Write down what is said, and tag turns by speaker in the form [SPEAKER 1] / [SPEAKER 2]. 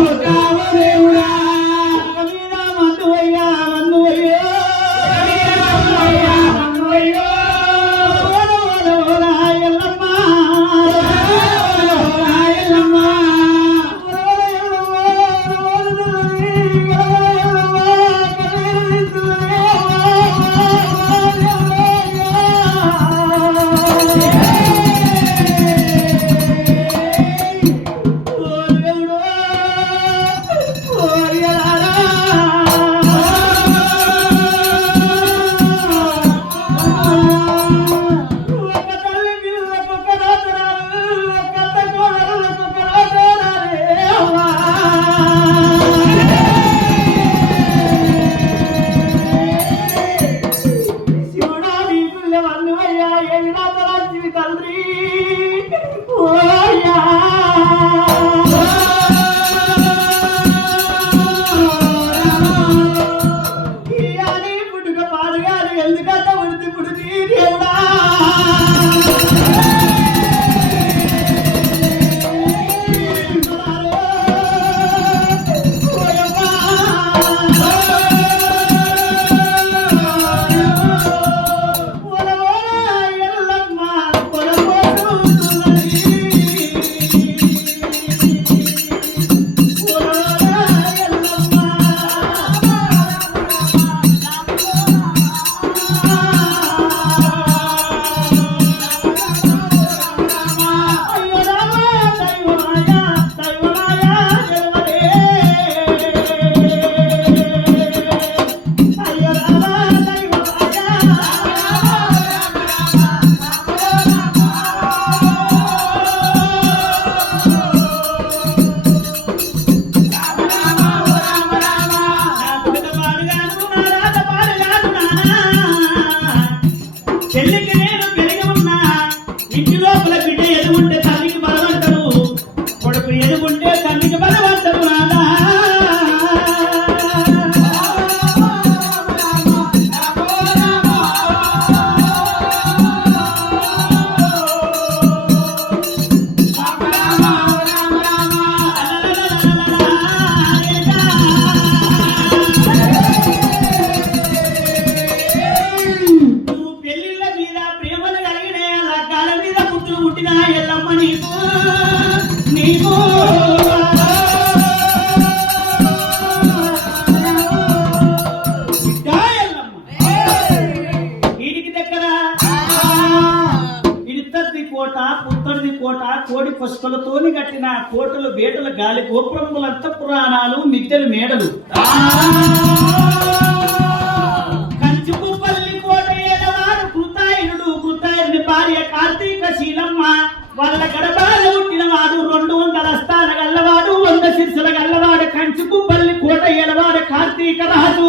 [SPEAKER 1] ఎదరే కాలు చెప్పు నాకొస్తా చెల్లికి నేను పెరిగి ఉన్నా ఇంటి లోపల బిడ్డ ఎదుగుంటే తల్లికి బలవంతరు కొడుకు ఎదుగుంటే తల్లికి బలవంతరు కోట పుత్తడిది కోట కోడి పుష్పలతోని కట్టిన కోటలు బేటలు గాలి గోపురములంత పురాణాలు మిద్దెలు మేడలు. కంచుకుపల్లి కోట ఏలవాడు కృతాయునుడు కృతాయుని భార్య కార్తీక శీలమ్మ. వాళ్ళ గడపాలు పుట్టిన వాడు రెండు వందల స్థాన గల్లవాడు వంద శిర్సుల గల్లవాడు కంచుకుపల్లి కోట ఏడవాడు కార్తీక రాజు.